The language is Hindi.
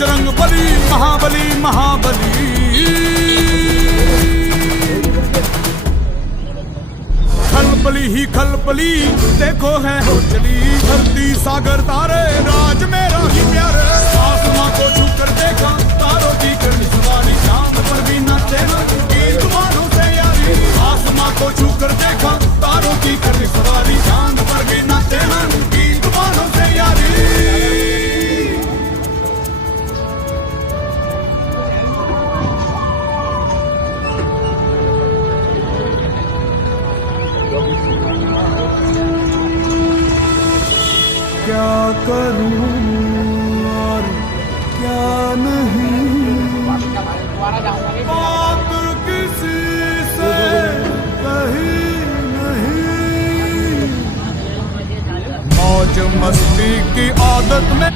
बजरंग बली महाबली महाबली खलबली ही खलबली देखो है हो चली धरती सागर तारे राज मेरा ही प्यारे आसमां को छू कर देखा तारों की करनी सवारी चांद पर भी नाचे गीत मानो से यारी आसमां को छू कर देखा तारों की करनी सवारी चांद पर भी नाचे गीत मानो से यारी क्या करूं और क्या नहीं बात किसी से कही नहीं मौज मस्ती की आदत में